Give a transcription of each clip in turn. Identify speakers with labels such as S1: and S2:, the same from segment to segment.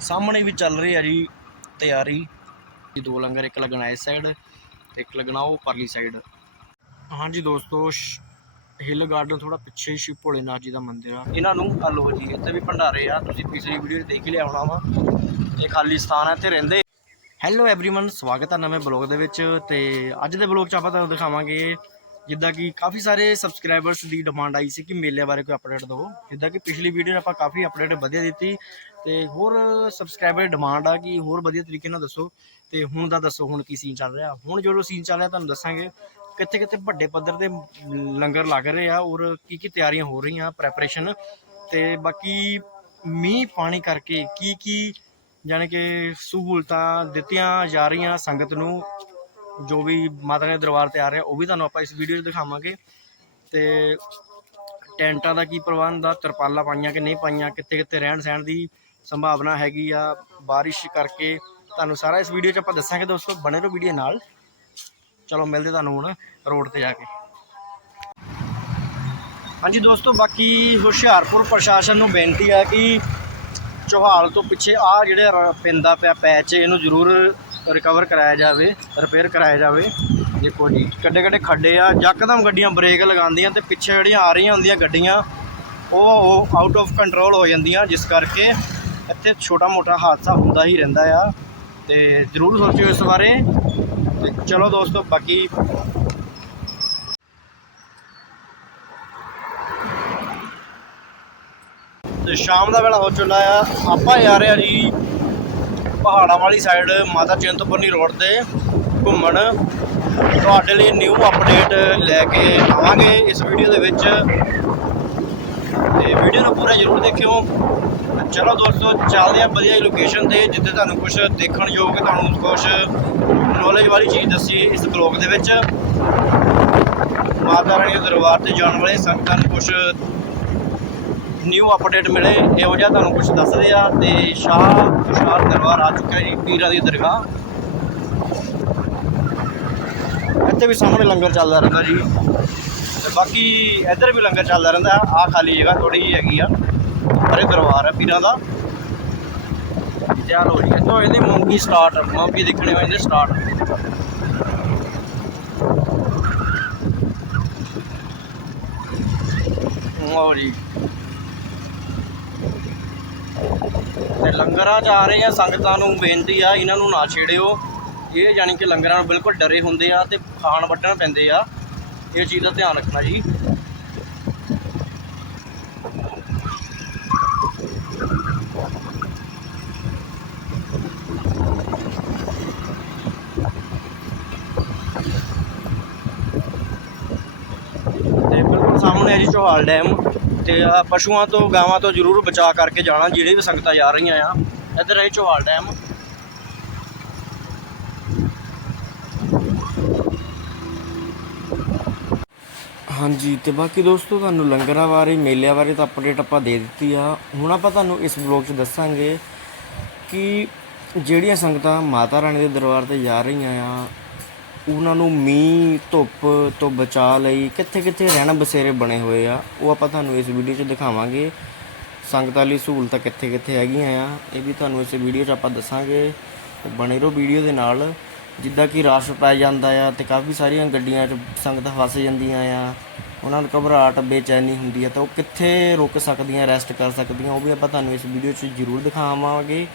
S1: ਸਾਹਮਣੇ ਵੀ ਚੱਲ ਰਹੀ ਹੈ ਜੀ ਤਿਆਰੀ ਜੀ ਦੋ ਲੰਗਰ ਇੱਕ ਲੱਗਣਾ ਇਸ ਸਾਈਡ ਤੇ ਇੱਕ ਲੱਗਣਾ ਉਹ ਪਰਲੀ ਸਾਈਡ ਹਾਂਜੀ ਦੋਸਤੋ ਸ਼- ਹਿੱਲ ਗਾਰਡਨ ਥੋੜਾ ਪਿੱਛੇ ਸ਼ਿਵ ਭੋਲੇਨਾਥ ਜੀ ਦਾ ਮੰਦਿਰ ਆ ਇਹਨਾਂ ਨੂੰ ਆ ਲਓ ਜੀ ਇੱਥੇ ਵੀ ਭੰਡਾਰੇ ਆ ਤੁਸੀਂ ਪਿਛਲੀ ਵੀਡੀਓ 'ਚ ਦੇਖ ਹੀ ਲਿਆ ਹੋਣਾ ਵਾ ਇਹ ਖਾਲੀ ਸਥਾਨ ਹੈ ਇੱਥੇ ਰਹਿੰਦੇ ਹੈਲੋ एवरीवन ਸਵਾਗਤ ਹੈ ਨਵੇਂ ਬਲੌਗ ਦੇ ਵਿੱਚ ਤੇ ਅੱਜ ਦੇ ਬਲੌਗ 'ਚ ਆਪਾਂ ਤੁਹਾਨੂੰ ਦਿਖਾਵਾਂਗੇ ਜਿੱਦਾਂ ਕਿ ਕਾਫੀ ਸਾਰੇ ਸਬਸਕ੍ਰਾਈਬਰਸ ਦੀ ਡਿਮਾਂਡ ਆਈ ਸੀ ਕਿ ਮੇਲੇ ਬਾਰੇ ਕੋਈ ਅਪਡੇਟ ਦਿਓ ਜਿੱਦਾਂ ਕਿ ਪਿਛਲੀ ਵੀਡੀਓ 'ਚ ਆਪਾਂ ਕਾਫੀ ਅਪਡੇਟ ਵਧੀਆ ਦਿੱਤੀ ਤੇ ਹੋਰ ਸਬਸਕ੍ਰਾਈਬਰ ਡਿਮਾਂਡ ਆ ਕਿ ਹੋਰ ਵਧੀਆ ਤਰੀਕੇ ਨਾਲ ਦੱਸੋ ਤੇ ਹੁਣ ਦਾ ਦੱਸੋ ਹੁਣ ਕੀ ਸੀਨ ਚੱਲ ਰਿਹਾ। ਹੁਣ ਜੋ ਸੀਨ ਚੱਲ ਰਿਹਾ ਤੁਹਾਨੂੰ ਦੱਸਾਂਗੇ ਕਿੱਥੇ ਕਿੱਥੇ ਵੱਡੇ ਪੱਧਰ ਤੇ ਲੰਗਰ ਲੱਗ ਰਹੇ ਆ ਔਰ ਕੀ ਕੀ ਤਿਆਰੀਆਂ ਹੋ ਰਹੀਆਂ ਪ੍ਰੈਪਰੇਸ਼ਨ ਤੇ ਬਾਕੀ ਮੀਂਹ ਪਾਣੀ ਕਰਕੇ ਕੀ ਕੀ ਜਾਣੀ ਕਿ ਸਹੂਲਤਾਂ ਦਿੱਤੀਆਂ ਜਾ ਰਹੀਆਂ ਸੰਗਤ ਨੂੰ, ਜੋ ਵੀ ਮਾਤਾ ਦੇ ਦਰਬਾਰ ਤੇ ਆ ਰਿਹਾ ਉਹ ਵੀ ਤੁਹਾਨੂੰ ਆਪਾਂ ਇਸ ਵੀਡੀਓ 'ਚ ਦਿਖਾਵਾਂਗੇ। ਤੇ ਟੈਂਟਾਂ ਦਾ ਕੀ ਪ੍ਰਬੰਧ ਆ, ਤਰਪਾਲਾਂ ਪਾਈਆਂ ਕਿ ਨਹੀਂ ਪਾਈਆਂ ਕਿੱਥੇ ਕਿੱਥੇ ਰਹਿਣ ਸਹਿਣ ਦੀ ਸੰਭਾਵਨਾ ਹੈਗੀ ਆ ਬਾਰਿਸ਼ ਕਰਕੇ। ਤੁਹਾਨੂੰ ਸਾਰਾ ਇਸ ਵੀਡੀਓ 'ਚ ਆਪਾਂ ਦੱਸਾਂਗੇ ਦੋਸਤੋ, ਬਣੇ ਰਹੋ ਵੀਡੀਓ ਨਾਲ। ਚਲੋ, ਮਿਲਦੇ ਤੁਹਾਨੂੰ ਹੁਣ ਰੋਡ ਤੇ ਜਾ ਕੇ। ਹਾਂਜੀ ਦੋਸਤੋ, ਬਾਕੀ ਹੁਸ਼ਿਆਰਪੁਰ ਪ੍ਰਸ਼ਾਸਨ ਨੂੰ ਬੇਨਤੀ ਹੈ ਕਿ ਚੋਹਾਲ ਤੋਂ ਪਿੱਛੇ ਆ ਜਿਹੜੇ ਰ- ਪੈਂਦਾ ਪਿਆ ਪੈਚ, ਇਹਨੂੰ ਜ਼ਰੂਰ ਰਿਕਵਰ ਕਰਾਇਆ ਜਾਵੇ ਰਿਪੇਅਰ ਕਰਾਇਆ ਜਾਵੇ। ਦੇਖੋ ਜੀ ਕੱਡੇ ਕੱਡੇ ਖੱਡੇ ਆ, ਯਕਦਮ ਗੱਡੀਆਂ ਬ੍ਰੇਕ ਲਗਾਉਂਦੀਆਂ ਤੇ ਪਿੱਛੇ ਜਿਹੜੀਆਂ ਆ ਰਹੀਆਂ ਹੁੰਦੀਆਂ ਗੱਡੀਆਂ ਉਹ ਆਊਟ ਆਫ ਕੰਟਰੋਲ ਹੋ ਜਾਂਦੀਆਂ, ਜਿਸ ਕਰਕੇ ਇੱਥੇ ਛੋਟਾ ਮੋਟਾ ਹਾਦਸਾ ਹੁੰਦਾ ਹੀ ਰਹਿੰਦਾ ਆ ਤੇ ਜ਼ਰੂਰ ਸੋਚਿਓ ਇਸ ਬਾਰੇ। ਤੇ ਚਲੋ ਦੋਸਤੋ, ਬਾਕੀ ਤੇ ਸ਼ਾਮ ਦਾ ਵੇਲਾ ਹੋ ਚੁੱਲਾ ਆ। ਆਪਾਂ ਜਾ ਰਹੇ ਆ ਜੀ ਪਹਾੜਾਂ ਵਾਲੀ ਸਾਈਡ ਮਾਤਾ ਚਿੰਤਪੁਰਨੀ ਰੋਡ ਤੇ ਘੁੰਮਣ। ਤੁਹਾਡੇ ਲਈ ਨਿਊ ਅਪਡੇਟ ਲੈ ਕੇ ਆਵਾਂਗੇ ਇਸ ਵੀਡੀਓ ਦੇ ਵਿੱਚ। ਤੇ ਵੀਡੀਓ ਨੂੰ ਪੂਰਾ ਜ਼ਰੂਰ ਦੇਖਿਓ। ਚਲੋ ਦੋਸਤੋ, ਚੱਲਦੇ ਆ ਵਧੀਆ ਲੋਕੇਸ਼ਨ ਤੇ, ਜਿੱਥੇ ਤੁਹਾਨੂੰ ਕੁਝ ਦੇਖਣ ਯੋਗ ਤੁਹਾਨੂੰ ਕੁਝ ਨੌਲੇਜ ਵਾਲੀ ਚੀਜ਼ ਦੱਸੀ ਇਸ ਬਲੌਗ ਦੇ ਵਿੱਚ। ਮਾਤਾ ਰਾਣੀ ਦੇ ਦਰਬਾਰ ਤੇ ਜਾਣ ਵਾਲੇ ਸੰਗਤਾਂ ਨੂੰ ਕੁਝ ਨਿਊ ਅਪਡੇਟ ਮਿਲੇ, ਇਹੋ ਜਿਹਾ ਤੁਹਾਨੂੰ ਕੁਝ ਦੱਸਦੇ ਆ ਤੇ ਸ਼ਾਹ ਵਿਸ਼ਾਲ ਦਰਬਾਰ ਆ ਚੁੱਕਾ ਜੀ, ਪੀਰਾਂ ਦੀ ਦਰਗਾਹ। ਇੱਥੇ ਵੀ ਸਾਹਮਣੇ ਲੰਗਰ ਚੱਲਦਾ ਰਹਿੰਦਾ ਜੀ। ਤੇ ਬਾਕੀ ਇੱਧਰ ਵੀ ਲੰਗਰ ਚੱਲਦਾ ਰਹਿੰਦਾ ਆ ਖਾਲੀ ਜਗ੍ਹਾ ਥੋੜੀ ਜਿਹੀ ਹੈਗੀ ਆ। ਪਰ ਦਰਬਾਰ ਹੈ ਪੀਰਾਂ ਦਾ। ਤਿਆਰ ਹੋ ਜੀ ਇੱਥੋਂ ਇਹਦੇ ਮੂੰਗੀ ਸਟਾਰਟ ਮੂੰਗੀ ਦਿਖਣੇ ਹੋਏ ਨੇ ਸਟਾਰਟ ਲਓ ਜੀ। ਤੇ ਲੰਗਰਾਂ 'ਚ ਆ ਰਹੇ ਆ ਸੰਗਤਾਂ ਨੂੰ ਬੇਨਤੀ ਆ, ਇਹਨਾਂ ਨੂੰ ਨਾ ਛੇੜਿਓ। ਇਹ ਜਾਣੀ ਕਿ ਲੰਗਰਾਂ ਨੂੰ ਬਿਲਕੁਲ ਡਰੇ ਹੁੰਦੇ ਆ ਤੇ ਖਾਣ ਵੱਟਣ ਪੈਂਦੇ ਆ। ਇਹ ਚੀਜ਼ ਦਾ ਧਿਆਨ ਰੱਖਣਾ ਜੀ ਤੇ ਬਿਲਕੁਲ ਸਾਹਮਣੇ ਹੈ ਜੀ ਚੋਹਾਲ ਡੈਮ ਤੇ ਆਹ ਪਸ਼ੂਆਂ ਤੋਂ ਗਾਵਾਂ ਤੋਂ ਜ਼ਰੂਰ ਬਚਾ ਕਰਕੇ ਜਾਣਾ ਜਿਹੜੇ ਵੀ ਸੰਗਤਾਂ ਜਾ ਰਹੀਆਂ ਆ। ਇੱਧਰ ਹੈ ਚੋਹਾਲ ਡੈਮ। ਹਾਂਜੀ, ਤੇ ਬਾਕੀ ਦੋਸਤੋ, ਤੁਹਾਨੂੰ ਲੰਗਰਾਂ ਬਾਰੇ, ਮੇਲਿਆਂ ਬਾਰੇ ਤਾਂ ਅਪਡੇਟ ਆਪਾਂ ਦੇ ਦਿੱਤੀ ਆ। ਹੁਣ ਆਪਾਂ ਤੁਹਾਨੂੰ ਇਸ ਬਲੌਗ 'ਚ ਦੱਸਾਂਗੇ ਕਿ ਜਿਹੜੀਆਂ ਸੰਗਤਾਂ ਮਾਤਾ ਰਾਣੀ ਦੇ ਦਰਬਾਰ ਤੇ ਜਾ ਰਹੀਆਂ ਆ ਉਹਨਾਂ ਨੂੰ ਮੀਂਹ, ਧੁੱਪ ਤੋਂ ਬਚਾ ਲਈ ਕਿੱਥੇ ਕਿੱਥੇ ਰਹਿਣ ਬਸੇਰੇ ਬਣੇ ਹੋਏ ਆ, ਉਹ ਆਪਾਂ ਤੁਹਾਨੂੰ ਇਸ ਵੀਡੀਓ 'ਚ ਦਿਖਾਵਾਂਗੇ। ਸੰਗਤਾਂ ਲਈ ਸਹੂਲਤਾਂ ਕਿੱਥੇ ਕਿੱਥੇ ਹੈਗੀਆਂ ਆ, ਇਹ ਵੀ ਤੁਹਾਨੂੰ ਇਸ ਵੀਡੀਓ 'ਚ ਆਪਾਂ ਦੱਸਾਂਗੇ। ਬਣੇ ਰਹੋ ਵੀਡੀਓ ਦੇ ਨਾਲ। ਜਿੱਦਾਂ ਕਿ ਰਸ਼ ਪੈ ਜਾਂਦਾ ਆ ਤੇ ਕਾਫੀ ਸਾਰੀਆਂ ਗੱਡੀਆਂ 'ਚ ਸੰਗਤਾਂ ਫਸ ਜਾਂਦੀਆਂ ਆ, ਉਹਨਾਂ ਨੂੰ ਘਬਰਾਹਟ, ਬੇਚੈਨੀ ਹੁੰਦੀ ਆ, ਤਾਂ ਉਹ ਕਿੱਥੇ ਰੁਕ ਸਕਦੀਆਂ ਰੈਸਟ ਕਰ ਸਕਦੀਆਂ, ਉਹ ਵੀ ਆਪਾਂ ਤੁਹਾਨੂੰ ਇਸ ਵੀਡੀਓ 'ਚ ਜ਼ਰੂਰ ਦਿਖਾਵਾਂਗੇ।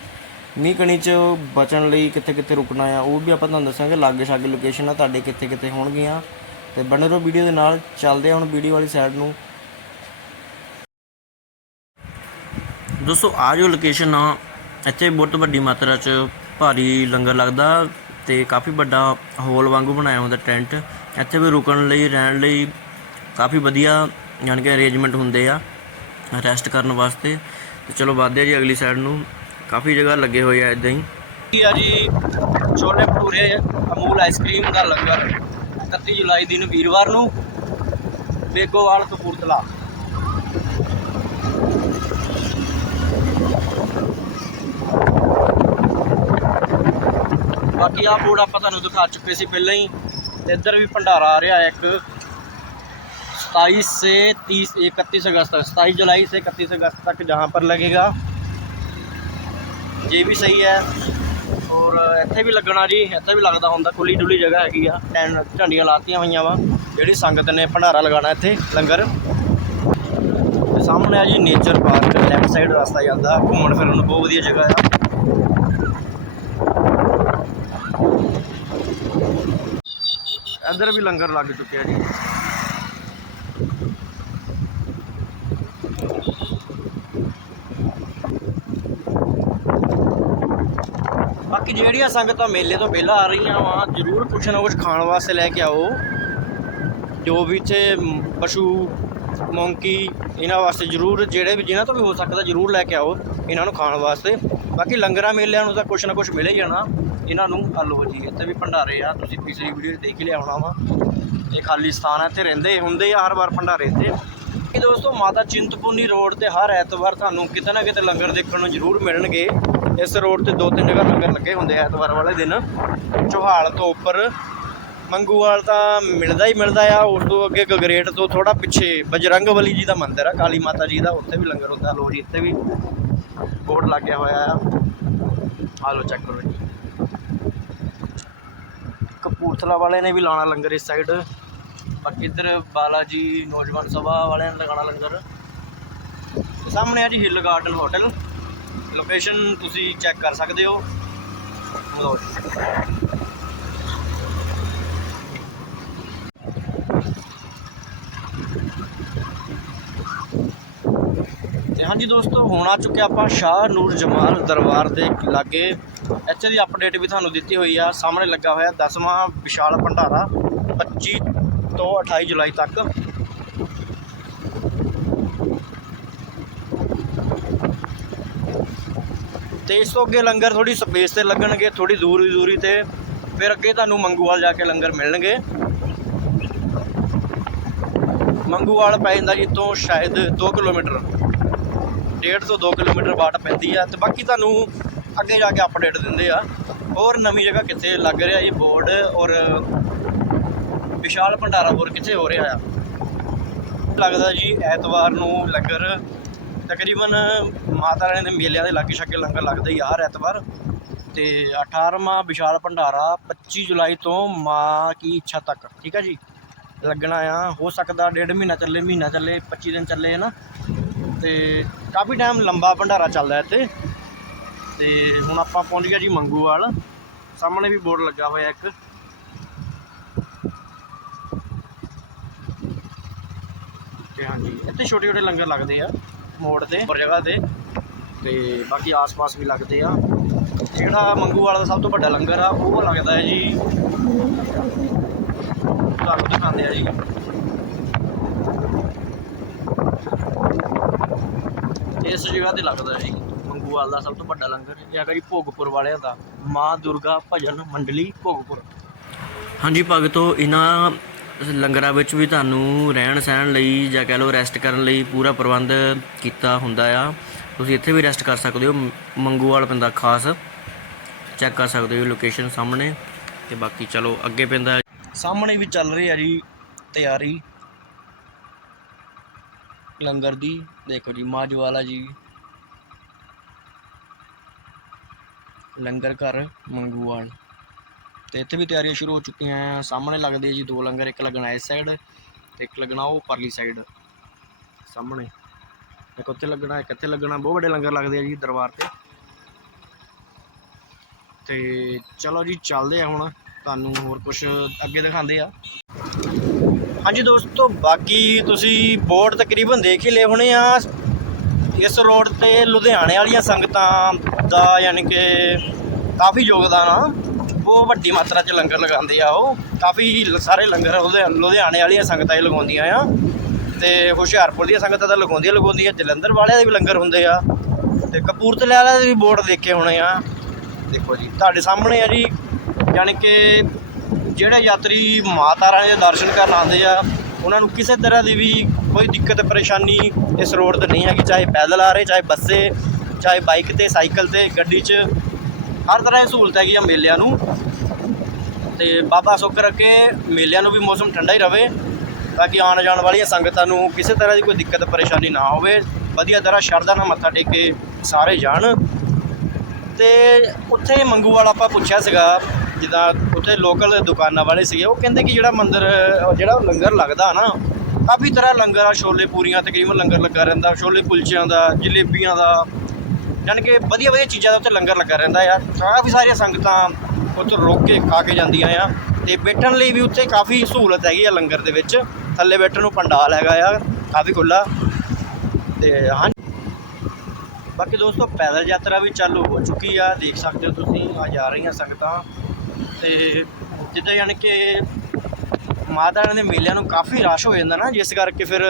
S1: ਮੀਂਹ ਕਣੀ 'ਚ ਬਚਣ ਲਈ ਕਿੱਥੇ ਕਿੱਥੇ ਰੁਕਣਾ ਆ, ਉਹ ਵੀ ਆਪਾਂ ਤੁਹਾਨੂੰ ਦੱਸਾਂਗੇ, ਲਾਗੇ ਛਾਗੇ ਲੋਕੇਸ਼ਨ ਆ, ਤੁਹਾਡੇ ਕਿੱਥੇ ਕਿੱਥੇ ਹੋਣਗੀਆਂ। ਤੇ ਬਣੇ ਰਹੋ ਵੀਡੀਓ ਦੇ ਨਾਲ ਚੱਲਦੇ ਆ ਹੁਣ ਵੀਡੀਓ ਵਾਲੀ ਸਾਈਡ ਨੂੰ। ਦੋਸਤੋ, ਆ ਜੋ ਲੋਕੇਸ਼ਨ ਆ, ਇੱਥੇ ਬਹੁਤ ਵੱਡੀ ਮਾਤਰਾ 'ਚ ਭਾਰੀ ਲੰਗਰ ਲੱਗਦਾ ਤੇ ਕਾਫੀ ਵੱਡਾ ਹੋਲ ਵਾਂਗੂ ਬਣਾਇਆ ਹੁੰਦਾ ਟੈਂਟ ਇੱਥੇ ਵੀ ਰੁਕਣ ਲਈ, ਰਹਿਣ ਲਈ ਕਾਫੀ ਵਧੀਆ ਯਾਨੀ ਕਿ ਅਰੇਂਜਮੈਂਟ ਹੁੰਦੇ ਆ ਰੈਸਟ ਕਰਨ ਵਾਸਤੇ। ਤੇ ਚਲੋ, ਵੱਧਦੇ ਆ ਜੀ ਅਗਲੀ ਸਾਈਡ ਨੂੰ। ਕਾਫੀ ਜਗ੍ਹਾ ਲੱਗੇ ਹੋਏ ਆ ਇਦਾਂ ਹੀ ਆ ਜੀ ਛੋਲੇ ਭਟੂਰੇ ਅਮੂਲ ਆਈਸਕ੍ਰੀਮ ਦਾ ਲੰਗਰ 31 ਜੁਲਾਈ ਦਿਨ ਵੀਰਵਾਰ ਨੂੰ ਬੇਗੋਵਾਲ ਕਪੂਰਥਲਾ ਬਾਕੀ ਆ ਬੋਰਡ ਆਪਾਂ ਤੁਹਾਨੂੰ ਦਿਖਾ ਚੁੱਕੇ ਸੀ ਪਹਿਲਾਂ ਹੀ ਤੇ ਇੱਧਰ ਵੀ ਭੰਡਾਰਾ ਆ ਰਿਹਾ ਇੱਕ 27 से 30 इकतीस अगस्त तक 27 जुलाई से इकतीस अगस्त तक जहाँ पर लगेगा ਜੇ ਵੀ ਸਹੀ ਹੈ। ਔਰ ਇੱਥੇ ਵੀ ਲੱਗਣਾ ਜੀ, ਇੱਥੇ ਵੀ ਲੱਗਦਾ ਹੁੰਦਾ, ਖੁੱਲੀ ਡੁੱਲੀ ਜਗ੍ਹਾ ਹੈਗੀ ਆ। ਟੈਨ ਝੰਡੀਆਂ ਲਾਤੀਆਂ ਹੋਈਆਂ ਵਾ। ਜਿਹੜੀ ਸੰਗਤ ਨੇ ਭੰਡਾਰਾ ਲਗਾਉਣਾ ਇੱਥੇ, ਲੰਗਰ। ਤੇ ਸਾਹਮਣੇ ਆ ਜੀ ਨੇਚਰ ਪਾਰਕ ਲੈਫਟ ਸਾਈਡ ਰਸਤਾ ਜਾਂਦਾ। ਘੁੰਮਣ ਫਿਰਨ ਨੂੰ ਬਹੁਤ ਵਧੀਆ ਜਗ੍ਹਾ ਆ। ਇੱਧਰ ਵੀ ਲੰਗਰ ਲੱਗ ਚੁੱਕਿਆ ਜੀ। ਜਿਹੜੀਆਂ ਸੰਗਤਾਂ ਮੇਲੇ ਤੋਂ ਪਹਿਲਾਂ ਆ ਰਹੀਆਂ ਵਾ, ਜ਼ਰੂਰ ਕੁਛ ਨਾ ਕੁਛ ਖਾਣ ਵਾਸਤੇ ਲੈ ਕੇ ਆਓ। ਜੋ ਵੀ ਇੱਥੇ ਪਸ਼ੂ, ਮੌਂਕੀ, ਇਹਨਾਂ ਵਾਸਤੇ ਜ਼ਰੂਰ, ਜਿਹੜੇ ਵੀ, ਜਿਨ੍ਹਾਂ ਤੋਂ ਵੀ ਹੋ ਸਕਦਾ ਜ਼ਰੂਰ ਲੈ ਕੇ ਆਓ, ਇਹਨਾਂ ਨੂੰ ਖਾਣ ਵਾਸਤੇ। ਬਾਕੀ ਲੰਗਰਾਂ ਮੇਲਿਆਂ ਨੂੰ ਤਾਂ ਕੁਛ ਨਾ ਕੁਛ ਮਿਲੇ ਹੀ ਜਾਣਾ। ਇਹਨਾਂ ਨੂੰ ਆ ਜੀ, ਇੱਥੇ ਵੀ ਭੰਡਾਰੇ ਆ। ਤੁਸੀਂ ਪਿਛਲੀ ਵੀਡੀਓ 'ਚ ਦੇਖ ਹੀ ਲਿਆ ਹੋਣਾ ਵਾ। ਇਹ ਖਾਲੀ ਸਥਾਨ ਹੈ ਇੱਥੇ ਰਹਿੰਦੇ, ਹੁੰਦੇ ਆ, ਹਰ ਵਾਰ ਭੰਡਾਰੇ ਇੱਥੇ। ਇਹ ਦੋਸਤੋ, ਮਾਤਾ ਚਿੰਤਪੁਰਨੀ ਰੋਡ ਤੇ ਹਰ ਐਤਵਾਰ ਤੁਹਾਨੂੰ ਕਿਤੇ ਨਾ ਕਿਤੇ ਲੰਗਰ ਦੇਖਣ ਨੂੰ ਜ਼ਰੂਰ ਮਿਲਣਗੇ। ਇਸ ਰੋਡ ਤੇ ਦੋ ਤਿੰਨ ਜਗ੍ਹਾ ਲੰਗਰ ਲੱਗੇ ਹੁੰਦੇ ਆ ਐਤਵਾਰ ਵਾਲੇ ਦਿਨ। ਚੋਹਾਲ ਤੋਂ ਉੱਪਰ। ਮੰਗੂਵਾਲ ਤਾਂ ਮਿਲਦਾ ਹੀ ਮਿਲਦਾ ਆ, ਉਸ ਤੋਂ ਅੱਗੇ ਗਗਰੇਟ ਤੋਂ ਥੋੜਾ ਪਿੱਛੇ ਬਜਰੰਗ ਬਲੀ ਜੀ ਦਾ ਮੰਦਿਰ ਆ, ਕਾਲੀ ਮਾਤਾ ਜੀ ਦਾ, ਉੱਥੇ ਵੀ ਲੰਗਰ ਹੁੰਦਾ ਲੋ ਜੀ, ਇੱਥੇ ਵੀ ਬੋਰਡ ਲੱਗਿਆ ਹੋਇਆ ਆ। ਆ ਲੋ ਚੈੱਕ ਕਰੋ ਜੀ। ਕਪੂਰਥਲਾ ਵਾਲੇ ਨੇ ਵੀ ਲਾਣਾ ਲੰਗਰ ਇਸ ਸਾਈਡ ਬਾਕੀ ਇੱਧਰ ਬਾਲਾ ਜੀ ਨੌਜਵਾਨ ਸਭਾ ਵਾਲਿਆਂ ਨੇ ਲਗਾਉਣਾ ਲੰਗਰ। ਸਾਹਮਣੇ ਆ ਜੀ ਹਿੱਲ ਗਾਰਡਨ ਹੋਟਲ ਲੋਕੇਸ਼ਨ ਤੁਸੀਂ ਚੈੱਕ ਕਰ ਸਕਦੇ ਹੋ। ਲਓ ਤੇ ਹਾਂਜੀ ਦੋਸਤੋ, ਹੁਣ ਆ ਚੁੱਕੇ ਆਪਾਂ ਸ਼ਾਹ ਨੂਰ ਜਮਾਲ ਦਰਬਾਰ ਦੇ ਲਾਗੇ। ਇੱਥੇ ਦੀ ਅਪਡੇਟ ਵੀ ਤੁਹਾਨੂੰ ਦਿੱਤੀ ਹੋਈ ਆ। ਸਾਹਮਣੇ ਲੱਗਾ ਹੋਇਆ 10ਵਾਂ ਵਿਸ਼ਾਲ ਭੰਡਾਰਾ 25 ਤੋਂ 28 ਜੁਲਾਈ ਤੱਕ। ਤੇ ਇਸ ਤੋਂ ਅੱਗੇ ਲੰਗਰ ਥੋੜੀ ਸਪੇਸ ਤੇ ਲੱਗਣਗੇ ਥੋੜੀ ਦੂਰ ਦੂਰੀ ਤੇ। ਫਿਰ ਅੱਗੇ ਤੁਹਾਨੂੰ ਮੰਗੂਵਾਲ ਜਾ ਕੇ ਲੰਗਰ ਮਿਲਣਗੇ। ਮੰਗੂਵਾਲ ਪੈ ਜਾਂਦਾ ਜੀ ਤੋਂ ਸ਼ਾਇਦ 2 ਕਿਲੋਮੀਟਰ। ਡੇਢ ਤੋਂ 2 ਕਿਲੋਮੀਟਰ ਬਾਟ ਪੈਂਦੀ ਆ ਤੇ ਬਾਕੀ ਤੁਹਾਨੂੰ ਅੱਗੇ ਜਾ ਕੇ ਅਪਡੇਟ ਦਿੰਦੇ ਆ। ਹੋਰ ਨਵੀਂ ਜਗ੍ਹਾ ਕਿੱਥੇ ਲੱਗ ਰਿਹਾ ਇਹ ਬੋਰਡ ਔਰ ਵਿਸ਼ਾਲ ਭੰਡਾਰਾ ਹੋਰ ਕਿੱਥੇ ਹੋ ਰਿਹਾ ਆ? ਲੱਗਦਾ ਜੀ ਐਤਵਾਰ ਨੂੰ ਲੰਗਰ ਤਕਰੀਬਨ ਮਾਤਾ ਰਾਣੀ ਦੇ ਮੇਲਿਆਂ ਦੇ ਲਾਗੇ ਛਾਗੇ ਲੰਗਰ ਲੱਗਦਾ ਹੀ ਆ ਹਰ ਐਤਵਾਰ। ਤੇ 18ਵਾਂ ਵਿਸ਼ਾਲ ਭੰਡਾਰਾ 25 ਜੁਲਾਈ ਤੋਂ ਮਾਂ ਕੀ ਇੱਛਾ ਤੱਕ, ਠੀਕ ਆ ਜੀ? ਲੱਗਣਾ ਆ, ਹੋ ਸਕਦਾ ਡੇਢ ਮਹੀਨਾ ਚੱਲੇ ਮਹੀਨਾ ਚੱਲੇ 25 ਦਿਨ ਚੱਲੇ ਹੈ ਨਾ ਤੇ ਕਾਫੀ ਟਾਈਮ ਲੰਬਾ ਭੰਡਾਰਾ ਚੱਲਦਾ ਇੱਥੇ। ਤੇ ਹੁਣ ਆਪਾਂ ਪਹੁੰਚ ਗਏ ਜੀ ਮੰਗੂਵਾਲ। ਸਾਹਮਣੇ ਵੀ ਬੋਰਡ ਲੱਗਾ ਹੋਇਆ ਇੱਕ। ਤੇ ਹਾਂਜੀ, ਇੱਥੇ ਛੋਟੇ ਛੋਟੇ ਲੰਗਰ ਲੱਗਦੇ ਆ। ਮੋੜ ਤੇ ਉੱਪਰ ਜਗ੍ਹਾ ਤੇ। ਤੇ ਬਾਕੀ ਆਸ-ਪਾਸ ਵੀ ਲੱਗਦੇ ਆ। ਜਿਹੜਾ ਮੰਗੂਵਾਲ ਦਾ ਸਭ ਤੋਂ ਵੱਡਾ ਲੰਗਰ ਆ, ਉਹ ਲੱਗਦਾ ਹੈ ਜੀ। ਤੁਹਾਨੂੰ ਦਿਖਾਉਂਦੇ ਆ ਜੀ। ਇਸ ਜਗ੍ਹਾ ਤੇ ਲੱਗਦਾ ਜੀ ਮੰਗੂਵਾਲ ਦਾ ਸਭ ਤੋਂ ਵੱਡਾ ਲੰਗਰ। ਇਹ ਹੈਗਾ ਜੀ ਭੋਗਪੁਰ ਵਾਲਿਆਂ ਦਾ। ਮਾਂ ਦੁਰਗਾ ਭਜਨ ਮੰਡਲੀ ਭੋਗਪੁਰ। ਹਾਂਜੀ, ਭਗਤੋ, ਇਹਨਾਂ ਲੰਗਰਾਂ ਵਿੱਚ ਵੀ ਤੁਹਾਨੂੰ ਰਹਿਣ ਸਹਿਣ ਲਈ ਜਾਂ ਕਹਿ ਲਓ ਰੈਸਟ ਕਰਨ ਲਈ ਪੂਰਾ ਪ੍ਰਬੰਧ ਕੀਤਾ ਹੁੰਦਾ ਆ। ਤੁਸੀਂ ਇੱਥੇ ਵੀ ਰੈਸਟ ਕਰ ਸਕਦੇ ਹੋ, ਮ- ਮੰਗੂਵਾਲ ਪੈਂਦਾ ਖਾਸ। ਚੈੱਕ ਕਰ ਸਕਦੇ ਹੋ ਲੋਕੇਸ਼ਨ ਸਾਹਮਣੇ ਤੇ ਬਾਕੀ ਚਲੋ ਅੱਗੇ ਪੈਂਦਾ ਸਾਹਮਣੇ ਵੀ ਚੱਲ ਰਹੀ ਆ ਜੀ ਤਿਆਰੀ। ਲੰਗਰ ਦੀ, ਦੇਖੋ ਜੀ ਮਾਜਵਾਲਾ ਜੀ। ਲੰਗਰ ਘਰ, ਮੰਗੂਵਾਲ। ਤੇ ਇੱਥੇ ਵੀ ਤਿਆਰੀਆਂ ਸ਼ੁਰੂ ਹੋ ਚੁੱਕੀਆਂ ਆ। ਸਾਹਮਣੇ ਲੱਗਦੇ ਆ ਜੀ ਦੋ ਲੰਗਰ, ਇੱਕ ਲੱਗਣਾ ਇਸ ਸਾਈਡ ਤੇ ਇੱਕ ਲੱਗਣਾ ਉਹ ਪਰਲੀ ਸਾਈਡ ਸਾਹਮਣੇ। ਇੱਕ ਉੱਥੇ ਲੱਗਣਾ, ਇੱਕ ਇੱਥੇ ਲੱਗਣਾ। ਬਹੁਤ ਵੱਡੇ ਲੰਗਰ ਲੱਗਦੇ ਆ ਜੀ ਦਰਬਾਰ ਤੇ। ਤੇ ਚਲੋ ਜੀ, ਚੱਲਦੇ ਆ ਹੁਣ। ਤੁਹਾਨੂੰ ਹੋਰ ਕੁਝ ਅੱਗੇ ਦਿਖਾਉਂਦੇ ਆ। ਹਾਂਜੀ ਦੋਸਤੋ, ਬਾਕੀ ਤੁਸੀਂ ਬੋਰਡ ਤਕਰੀਬਨ ਦੇਖ ਹੀ ਲਏ ਹੋਣੇ ਆ। ਇਸ ਰੋਡ ਤੇ ਲੁਧਿਆਣੇ ਵਾਲੀਆਂ ਸੰਗਤਾਂ ਦਾ ਯਾਨੀ ਕਿ ਕਾਫੀ ਯੋਗਦਾਨ ਆ। ਉਹ ਵੱਡੀ ਮਾਤਰਾ 'ਚ ਲੰਗਰ ਲਗਾਉਂਦੇ ਆ ਉਹ। ਕਾਫੀ ਲ- ਸਾਰੇ ਲੰਗਰ ਉਹਦੇ ਲੁਧਿਆਣੇ ਵਾਲੀਆਂ ਸੰਗਤਾਂ ਹੀ ਲਗਾਉਂਦੀਆਂ ਆ। ਤੇ ਹੁਸ਼ਿਆਰਪੁਰ ਦੀਆਂ ਸੰਗਤਾਂ ਤਾਂ ਲਗਾਉਂਦੀਆਂ ਲਗਾਉਂਦੀਆਂ, ਜਲੰਧਰ ਵਾਲਿਆਂ ਦੇ ਵੀ ਲੰਗਰ ਹੁੰਦੇ ਆ। ਤੇ ਕਪੂਰਥਲੇ ਵਾਲਿਆਂ ਦੇ ਵੀ ਬੋਰਡ ਦੇਖੇ ਹੋਣੇ ਆ। ਦੇਖੋ ਜੀ, ਤੁਹਾਡੇ ਸਾਹਮਣੇ ਆ ਜੀ, ਯਾਨੀ ਕਿ ਜਿਹੜੇ ਯਾਤਰੀ ਮਾਤਾ ਰਾਣੀ ਦੇ ਦਰਸ਼ਨ ਕਰਨ ਆਉਂਦੇ ਆ, ਉਹਨਾਂ ਨੂੰ ਕਿਸੇ ਤਰ੍ਹਾਂ ਦੀ ਵੀ ਕੋਈ ਦਿੱਕਤ, ਪਰੇਸ਼ਾਨੀ ਇਸ ਰੋਡ ਤੇ ਨਹੀਂ ਹੈਗੀ, ਚਾਹੇ ਪੈਦਲ ਆ ਰਹੇ, ਚਾਹੇ ਬੱਸੇ, ਚਾਹੇ ਬਾਈਕ ਤੇ, ਸਾਈਕਲ ਤੇ, ਗੱਡੀ 'ਚ। ਹਰ ਤਰ੍ਹਾਂ ਦੀ ਸਹੂਲਤ ਹੈਗੀ ਆ ਮੇਲਿਆਂ ਨੂੰ। ਤੇ ਬਾਬਾ ਸੁੱਖ ਰੱਖੇ, ਮੇਲਿਆਂ ਨੂੰ ਵੀ ਮੌਸਮ ਠੰਡਾ ਹੀ ਰਵੇ ਤਾਂ ਕਿ ਆਉਣ ਜਾਣ ਵਾਲੀਆਂ ਸੰਗਤਾਂ ਨੂੰ ਕਿਸੇ ਤਰ੍ਹਾਂ ਦੀ ਕੋਈ ਦਿੱਕਤ, ਪਰੇਸ਼ਾਨੀ ਨਾ ਹੋਵੇ। ਵਧੀਆ ਤਰ੍ਹਾਂ ਸ਼ਰਧਾ ਨਾਲ ਮੱਥਾ ਟੇਕ ਕੇ ਸਾਰੇ ਜਾਣ। ਤੇ ਉੱਥੇ ਮੰਗੂ ਵਾਲਾ ਆਪਾਂ ਪੁੱਛਿਆ ਸੀਗਾ, ਜਿੱਦਾਂ ਉੱਥੇ ਲੋਕਲ ਦੁਕਾਨਾਂ ਵਾਲੇ ਸੀਗੇ, ਉਹ ਕਹਿੰਦੇ ਕਿ ਜਿਹੜਾ ਮੰਦਿਰ, ਜਿਹੜਾ ਲੰਗਰ ਲੱਗਦਾ ਨਾ, ਕਾਫੀ ਤਰ੍ਹਾਂ ਲੰਗਰ ਆ, ਛੋਲੇ ਪੂਰੀਆਂ ਤਕਰੀਬਨ ਲੰਗਰ ਲੱਗਾ ਰਹਿੰਦਾ, ਛੋਲੇ ਕੁਲਚਿਆਂ ਦਾ, ਜਲੇਬੀਆਂ ਦਾ ਯਾਨੀ ਕਿ ਵਧੀਆ ਵਧੀਆ ਚੀਜ਼ਾਂ ਦਾ ਉੱਥੇ ਲੰਗਰ ਲੱਗਾ ਰਹਿੰਦਾ ਆ। ਕਾਫੀ ਸਾਰੀਆਂ ਸੰਗਤਾਂ ਉੱਥੇ ਰੁਕ ਕੇ ਖਾ ਕੇ ਜਾਂਦੀਆਂ ਆ ਤੇ ਬੈਠਣ ਲਈ ਵੀ ਉੱਥੇ ਕਾਫੀ ਸਹੂਲਤ ਹੈਗੀ ਆ ਲੰਗਰ ਦੇ ਵਿੱਚ। ਥੱਲੇ ਬੈਠਣ ਨੂੰ ਪੰਡਾਲ ਹੈਗਾ ਆ, ਕਾਫੀ ਖੁੱਲਾ ਤੇ ਹਾਂ। ਬਾਕੀ ਦੋਸਤੋ, ਪੈਦਲ ਯਾਤਰਾ ਵੀ ਚਾਲੂ ਹੋ ਚੁੱਕੀ ਆ, ਦੇਖ ਸਕਦੇ ਹੋ ਤੁਸੀਂ, ਆ ਜਾ ਰਹੀਆਂ ਸੰਗਤਾਂ। ਤੇ ਜਿੱਦਾਂ ਯਾਨੀ ਕਿ ਮਾਤਾ ਰਾਣੀ ਦੇ ਮੇਲਿਆਂ ਨੂੰ ਕਾਫੀ ਰਸ਼ ਹੋ ਜਾਂਦਾ ਨਾ, ਜਿਸ ਕਰਕੇ ਫਿਰ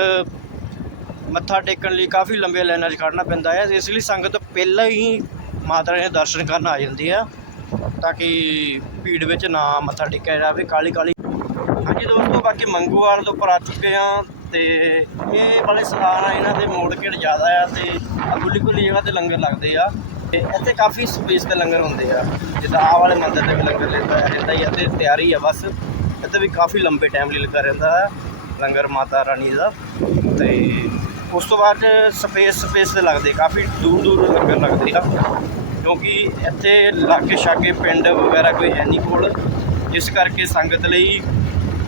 S1: ਮੱਥਾ ਟੇਕਣ ਲਈ ਕਾਫੀ ਲੰਬੇ ਲਾਈਨਾਂ 'ਚ ਖੜਨਾ ਪੈਂਦਾ ਹੈ। ਇਸ ਲਈ ਸੰਗਤ ਪਹਿਲਾਂ ਹੀ ਮਾਤਾ ਰਾਣੀ ਦੇ ਦਰਸ਼ਨ ਕਰਨ ਆ ਜਾਂਦੀ ਆ ਤਾਂ ਕਿ ਭੀੜ ਵਿੱਚ ਨਾ ਮੱਥਾ ਟੇਕਿਆ ਜਾਵੇ। ਕਾਲੀ ਕਾਲੀ ਹਾਂਜੀ ਦੋਸਤੋ, ਬਾਕੀ ਮੰਗੂਵਾਲ ਤੋਂ ਉੱਪਰ ਆ ਚੁੱਕੇ ਆ ਤੇ ਇਹ ਵਾਲੇ ਸਥਾਨ ਆ, ਇਹਨਾਂ ਦੇ ਮੋੜ ਘੇੜ ਜ਼ਿਆਦਾ ਆ ਤੇ ਆ ਗੁੱਲੀ ਗੁੱਲੀ ਜਗ੍ਹਾ ਤੇ ਲੰਗਰ ਲੱਗਦੇ ਆ ਤੇ ਇੱਥੇ ਕਾਫੀ ਸਪੇਸ ਤੇ ਲੰਗਰ ਹੁੰਦੇ ਆ। ਜਿੱਦਾਂ ਆਹ ਵਾਲੇ ਮੰਦਰ ਤੇ ਵੀ ਲੰਗਰ ਲੈਂਦਾ ਰਹਿੰਦਾ ਹੀ ਇੱਥੇ ਤਿਆਰੀ ਆ ਬਸ। ਇੱਥੇ ਵੀ ਕਾਫੀ ਲੰਬੇ ਟਾਈਮ ਲਈ ਲੱਗਾ ਰਹਿੰਦਾ ਹੈ ਲੰਗਰ ਮਾਤਾ ਰਾਣੀ ਦਾ ਤੇ ਉਸ ਤੋਂ ਬਾਅਦ ਸਪੇਸ ਸਪੇਸ ਤੇ ਲੱਗਦੇ, ਕਾਫੀ ਦੂਰ ਦੂਰ ਲੰਗਰ ਲੱਗਦੇ ਆ। ਕਿਉਂਕਿ ਇੱਥੇ ਲਾਗੇ ਛਾਗੇ ਪਿੰਡ ਵਗੈਰਾ ਕੋਈ ਹੈ ਨਹੀਂ ਕੋਲ ਇਸ ਕਰਕੇ ਸੰਗਤ ਲਈ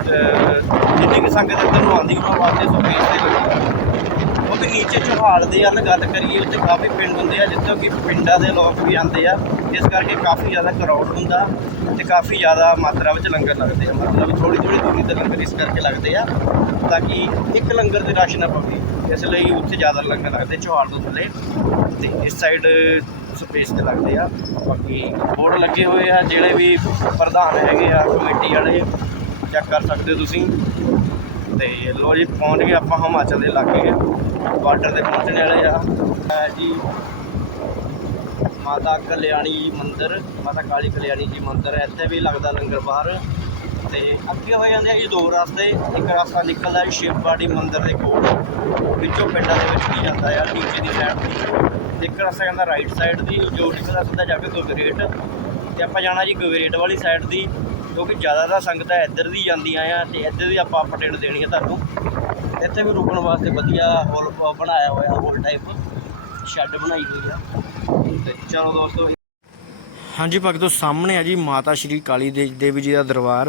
S1: ਜਿੰਨੀ ਕਿ ਸੰਗਤ ਇੱਧਰ ਨੂੰ ਆਉਂਦੀ, ਉਹਨਾਂ ਵਾਸਤੇ ਸਪੇਸ ਤੇ ਲੱਗੀ ਉਹ ਨੀਚੇ ਚੌਹਾਲ ਦੇ ਹਨ ਗੱਲ ਕਰੀਏ, ਉੱਥੇ ਕਾਫੀ ਪਿੰਡ ਹੁੰਦੇ ਆ, ਜਿੱਥੋਂ ਕਿ ਪਿੰਡਾਂ ਦੇ ਲੋਕ ਵੀ ਆਉਂਦੇ ਆ। ਇਸ ਕਰਕੇ ਕਾਫੀ ਜ਼ਿਆਦਾ ਕਰਾਊਡ ਹੁੰਦਾ ਤੇ ਕਾਫੀ ਜ਼ਿਆਦਾ ਮਾਤਰਾ ਵਿੱਚ ਲੰਗਰ ਲੱਗਦੇ ਆ। ਮਤਲਬ ਥੋੜੀ ਥੋੜੀ ਦੂਰੀ ਤੇ ਲੰਗਰ ਇਸ ਕਰਕੇ ਲੱਗਦੇ ਆ, ਤਾਂ ਕਿ ਇੱਕ ਲੰਗਰ 'ਤੇ ਰਸ਼ ਨਾ ਪਵੇ। ਇਸ ਲਈ ਉੱਥੇ ਜ਼ਿਆਦਾ ਲੰਗਰ ਲੱਗਦੇ ਚੌਹਾਲ ਤੋਂ ਥੱਲੇ ਤੇ ਇਸ ਸਾਈਡ ਸਪੇਸ ਤੇ ਲੱਗਦੇ ਆ। ਬਾਕੀ ਬੋਰਡ ਲੱਗੇ ਹੋਏ ਆ, ਜਿਹੜੇ ਵੀ ਪ੍ਰਧਾਨ ਹੈਗੇ ਆ, ਕਮੇਟੀ ਵਾਲੇ ਚੈੱਕ ਕਰ ਸਕਦੇ ਹੋ ਤੁਸੀਂ। ਤੇ ਲੋ ਜੀ, ਪਹੁੰਚ ਗਏ ਆਪਾਂ ਹਿਮਾਚਲ ਦੇ ਇਲਾਕੇ ਬਾਰਡਰ ਤੇ ਪਹੁੰਚਣ ਵਾਲੇ ਆ। ਇਹ ਜੀ। ਮਾਤਾ ਕਲਿਆਣੀ ਮੰਦਿਰ, ਮਾਤਾ ਕਾਲੀ ਕਲਿਆਣੀ ਜੀ ਮੰਦਿਰ ਹੈ। ਇੱਥੇ ਵੀ ਲੱਗਦਾ ਲੰਗਰ ਬਾਹਰ। ਤੇ ਅੱਗੇ ਹੋ ਜਾਂਦੇ ਆ ਜੀ ਦੋ ਰਸਤੇ। ਇੱਕ ਰਸਤਾ ਨਿਕਲਦਾ ਹੈ ਸ਼ਿਵਬਾੜੀ ਮੰਦਿਰ ਦੇ ਕੋਲ। ਵਿੱਚੋਂ ਪਿੰਡਾਂ ਦੇ ਵਿੱਚ ਵੀ ਜਾਂਦਾ ਆ, ਨੀਚੇ ਦੀ ਸਾਈਡ ਦੀ। ਇੱਕ ਰਸਤਾ ਜਾਂਦਾ ਰਾਈਟ ਸਾਈਡ ਦੀ, ਜੋ ਨਿਕਲਦਾ ਸਿੱਧਾ ਜਾ ਕੇ ਗਗਰੇਟ ਤੇ ਆਪਾਂ ਜਾਣਾ ਜੀ ਗਗਰੇਟ ਵਾਲੀ ਸਾਈਡ ਦੀ। ਕਿਉਂਕਿ ਜ਼ਿਆਦਾਤਰ ਸੰਗਤਾਂ ਇੱਧਰ ਦੀ ਜਾਂਦੀਆਂ ਆ ਤੇ ਇੱਧਰ ਦੀ ਆਪਾਂ ਅਪਡੇਟ ਦੇਣੀ ਹੈ ਤੁਹਾਨੂੰ। ਇੱਥੇ ਵੀ ਰੁਕਣ ਵਾਸਤੇ ਵਧੀਆ ਹੋਲ ਬਣਾਇਆ ਹੋਇਆ ਹੋਲ ਟਾਈਪ ਸ਼ੈੱਡ ਬਣਾਈ ਹੋਈ ਆ। ਤੇ ਚਲੋ ਦੋਸਤੋ, ਹਾਂਜੀ ਭਗਤੋ, ਸਾਹਮਣੇ ਆ ਜੀ ਮਾਤਾ ਸ਼੍ਰੀ ਕਾਲੀ ਦੇ ਦੇਵੀ ਜੀ ਦਾ ਦਰਬਾਰ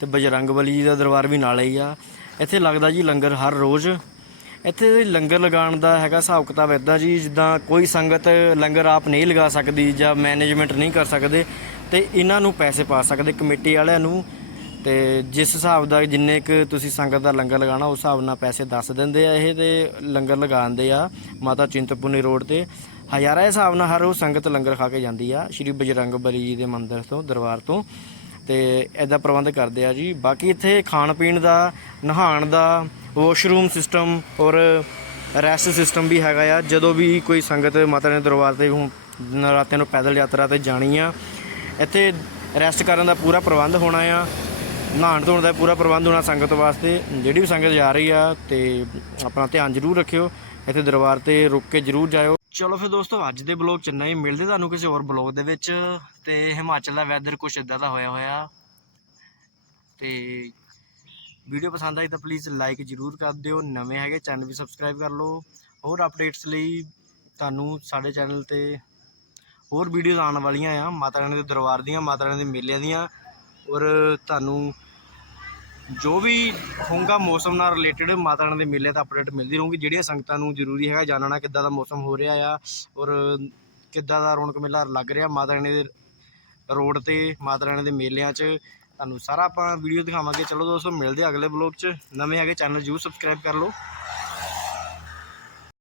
S1: ਤੇ ਬਜਰੰਗ ਬਲੀ ਜੀ ਦਾ ਦਰਬਾਰ ਵੀ ਨਾਲੇ ਹੀ ਆ। ਇੱਥੇ ਲੱਗਦਾ ਜੀ ਲੰਗਰ ਹਰ ਰੋਜ਼। ਇੱਥੇ ਲੰਗਰ ਲਗਾਉਣ ਦਾ ਹੈਗਾ ਹਿਸਾਬ ਕਿਤਾਬ ਇਦਾਂ ਜੀ, ਜਿੱਦਾਂ ਕੋਈ ਸੰਗਤ ਲੰਗਰ ਆਪ ਨਹੀਂ ਲਗਾ ਸਕਦੀ ਜਾਂ ਮੈਨੇਜਮੈਂਟ ਨਹੀਂ ਕਰ ਸਕਦੇ। ਤੇ ਇਹਨਾਂ ਨੂੰ ਪੈਸੇ ਪਾ ਸਕਦੇ ਕਮੇਟੀ ਵਾਲਿਆਂ ਨੂੰ। ਤੇ ਜਿਸ ਹਿਸਾਬ ਦਾ ਜਿੰਨੇ ਕੁ ਤੁਸੀਂ ਸੰਗਤ ਦਾ ਲੰਗਰ ਲਗਾਉਣਾ, ਉਸ ਹਿਸਾਬ ਨਾਲ ਪੈਸੇ ਦੱਸ ਦਿੰਦੇ ਆ ਇਹ ਤੇ ਲੰਗਰ ਲਗਾਉਂਦੇ ਆ ਮਾਤਾ ਚਿੰਤਪੁਰਨੀ ਰੋਡ ਤੇ। ਹਜ਼ਾਰਾਂ ਦੇ ਹਿਸਾਬ ਨਾਲ ਹਰ ਰੋਜ਼ ਸੰਗਤ ਲੰਗਰ ਖਾ ਕੇ ਜਾਂਦੀ ਆ, ਸ਼੍ਰੀ ਬਜਰੰਗ ਬਲੀ ਜੀ ਦੇ ਮੰਦਿਰ ਤੋਂ, ਦਰਬਾਰ ਤੋਂ। ਤੇ ਐਦਾ ਪ੍ਰਬੰਧ ਕਰਦੇ ਆ ਜੀ। ਬਾਕੀ ਇੱਥੇ ਖਾਣ ਪੀਣ ਦਾ ਨਹਾਣ ਦਾ ਵਾਸ਼ਰੂਮ ਸਿਸਟਮ ਔਰ ਰੈਸਟ ਸਿਸਟਮ ਵੀ ਹੈਗਾ ਆ। ਜਦੋਂ ਵੀ ਕੋਈ ਸੰਗਤ ਮਾਤਾ ਦੇ ਦਰਬਾਰ ਤੇ ਹੁਣ ਨਰਾਤਿਆਂ ਨੂੰ ਪੈਦਲ ਯਾਤਰਾ ਤੇ ਜਾਣੀ ਆ ਇੱਥੇ ਰੈਸਟ ਕਰਨ ਦਾ ਪੂਰਾ ਪ੍ਰਬੰਧ ਹੋਣਾ ਆ ਨਹਾਣ ਧੋਣ ਦਾ ਪੂਰਾ ਪ੍ਰਬੰਧ ਹੋਣਾ ਸੰਗਤ ਵਾਸਤੇ, ਜਿਹੜੀ ਵੀ ਸੰਗਤ ਜਾ ਰਹੀ ਆ ਤੇ ਆਪਣਾ ਧਿਆਨ ਜ਼ਰੂਰ ਰੱਖਿਓ, ਇੱਥੇ ਦਰਬਾਰ ਤੇ ਰੁਕ ਕੇ ਜ਼ਰੂਰ ਜਾਇਓ। ਚਲੋ ਫਿਰ ਦੋਸਤੋ, ਅੱਜ ਦੇ ਬਲੌਗ ਚ ਇੰਨਾ ਹੀ, ਮਿਲਦੇ ਤੁਹਾਨੂੰ ਕਿਸੇ ਹੋਰ ਬਲੌਗ ਦੇ ਵਿੱਚ, ਤੇ ਹਿਮਾਚਲ ਦਾ ਵੈਦਰ ਕੁਛ ਇਦਾਂ ਦਾ ਹੋਇਆ ਹੋਇਆ। ਤੇ ਵੀਡੀਓ ਪਸੰਦ ਆਈ ਤਾਂ ਪਲੀਜ਼ ਲਾਈਕ ਜ਼ਰੂਰ ਕਰ ਦਿਓ, ਨਵੇਂ ਹੈਗੇ ਚੈਨਲ ਵੀ ਸਬਸਕ੍ਰਾਈਬ ਕਰ ਲਓ। ਹੋਰ ਅਪਡੇਟਸ ਲਈ ਤੁਹਾਨੂੰ ਸਾਡੇ ਚੈਨਲ ਤੇ ਹੋਰ ਵੀਡੀਓਜ਼ ਆਉਣ ਵਾਲੀਆਂ ਆ, ਮਾਤਾ ਰਾਣੀ ਦੇ ਦਰਬਾਰ ਦੀਆਂ, ਮਾਤਾ ਰਾਣੀ ਦੇ ਮੇਲਿਆਂ ਦੀਆਂ। ਔਰ ਤੁਹਾਨੂੰ ਜੋ ਵੀ ਹੋਊਗਾ ਮੌਸਮ ਨਾਲ ਰਿਲੇਟਡ ਮਾਤਾ ਰਾਣੀ ਦੇ ਮੇਲੇ ਦਾ ਅਪਡੇਟ ਮਿਲਦੀ ਰਹੂਗੀ। ਜਿਹੜੀਆਂ ਸੰਗਤਾਂ ਨੂੰ ਜ਼ਰੂਰੀ ਹੈਗਾ ਜਾਣਨਾ ਕਿੱਦਾਂ ਦਾ ਮੌਸਮ ਹੋ ਰਿਹਾ ਆ ਔਰ ਕਿੱਦਾਂ ਦਾ ਰੌਣਕ ਮੇਲਾ ਲੱਗ ਰਿਹਾ ਮਾਤਾ ਰਾਣੀ ਦੇ ਰੋਡ ਤੇ, ਮਾਤਾ ਰਾਣੀ ਦੇ ਮੇਲਿਆਂ 'ਚ। ਤੁਹਾਨੂੰ ਸਾਰਾ ਆਪਾਂ ਵੀਡੀਓ ਦਿਖਾਵਾਂਗੇ। ਚਲੋ ਦੋਸਤੋ, ਮਿਲਦੇ ਅਗਲੇ ਬਲੌਗ 'ਚ। ਨਵੇਂ ਹੈਗੇ ਚੈਨਲ ਜ਼ਰੂਰ ਸਬਸਕ੍ਰਾਈਬ ਕਰ ਲਓ।